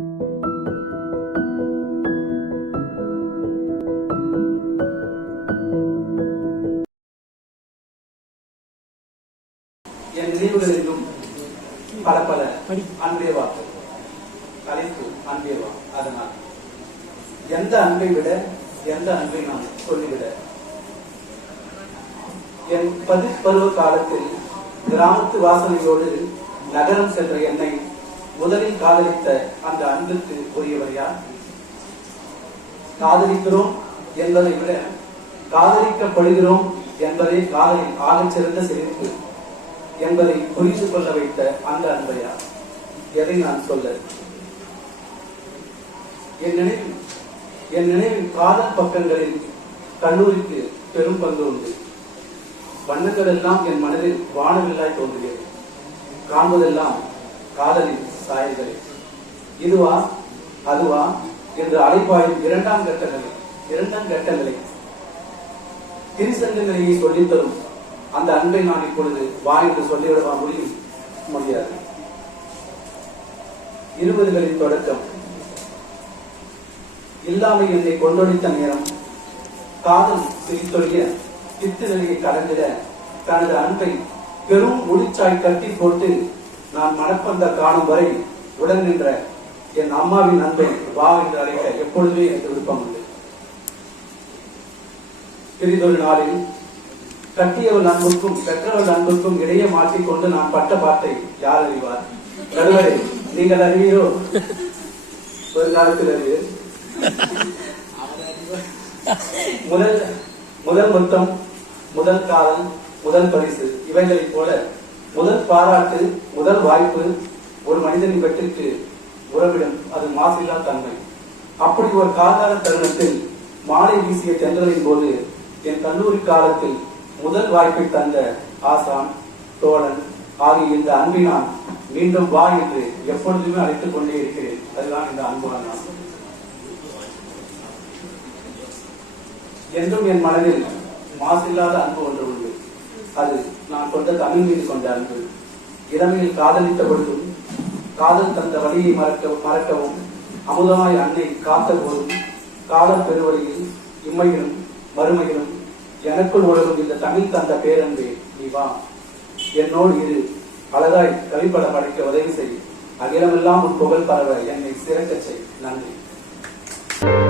என் நினைவுகளிலும் பல பல அன்பே வாக்கு. தலைப்பு அன்பே வா அதனால். எந்த அன்பை விட எந்த அன்பை நான் சொல்லிவிட? என் பதிப்பருவ காலத்தில் கிராமத்து வாசனையோடு நகரம் சென்ற என்னை முதலில் காதலித்த அந்த அன்புக்கு உரியவர் யார்? காதலிக்கிறோம் என்பதை விட காதலிக்கப்படுகிறோம் என்பதே காதலின் ஆகச்சிறந்த சிரிப்பு என்பதை புரிந்து கொள்ள வைத்த அந்த அன்பையா எதை நான் சொல்ல? என் நினைவில் என் நினைவில் காதல் பக்கங்களில் கல்லூரிக்கு பெரும் பங்கு உண்டு. வண்ணங்கள் எல்லாம் என் மனதில் வானவில்லாய் தோன்றுகிறது. காண்பதெல்லாம் காதலின் சாயல்களே. இதுவா? அதுவா? என்று அழைப்பாயும் இரண்டாம் கட்டங்களை இரண்டாம் கட்டங்களை திருசங்க நிலையை சொல்லித் தரும் அந்த அன்பை நான் இப்பொழுது வா என்று சொல்லிவிடவா முடியும்? முடியாது. இருபதுகளின் தொடக்கம். இல்லாமல் என்னை கொண்டொழித்த நேரம் காதல் சிரித்தொழிய பித்து நிலையை கடந்திட தனது அன்பை பெரும் முடிச்சாய் கட்டி போட்டு நான் மனப்பந்த காணும் வரை உடன் நின்ற என் அம்மாவின் அன்பை வா என்று அழைக்க எப்பொழுதுமே எனக்கு விருப்பம் உண்டு பிரிதொரு நாளில் கட்டியவள் அன்புக்கும் பெற்றவள் அன்புக்கும் இடையே மாட்டிக்கொண்டு நான் பட்ட பாட்டை யார் அறிவார்? நடுவரை நீங்கள் அறிவீரோ? ஒரு காலத்தில் அறிவு முதல் முதல் முத்தம் முதல் காலம் முதல் பரிசு இவைகளைப் போல முதல் பாராட்டு முதல் வாய்ப்பு ஒரு மனிதனை வெற்றிக்கு உறவிடும். அது மாசில்லா தன்மை. அப்படி ஒரு காலான தருணத்தில் மாலை வீசிய தென்றலின் போது என் கல்லூரி காலத்தில் முதல் வாய்ப்பை தந்த ஆசான் தோழன் ஆகிய இந்த அன்பினால் மீண்டும் வா என்று எப்பொழுதுமே அழைத்துக் கொண்டே இருக்கிறேன். அதுதான் இந்த அன்பான என்றும் என் மனதில் மாசில்லாத அன்பு ஒன்று உண்டு. அது நான் கொண்ட தமிழ் மீது கொண்ட அன்பு. இளமையில் காதலித்த பொழுதும் காதல் தந்த வழியை மறக்க மறக்கவும் அமுதமாய் அன்னை காத்த போதும் காதல் பெருவழியில் இம்மையிலும் மறுமையிலும் எனக்குள் ஒழுகும் இந்த தமிழ் தந்த பேரன்பே நீ வா. என்னோடு இரு. அழகாய் கவிப்பட படைக்க உதவி செய். அகிலமெல்லாம் உன் புகழ் பரவ என்னை சிறக்கச் செய். நன்றி.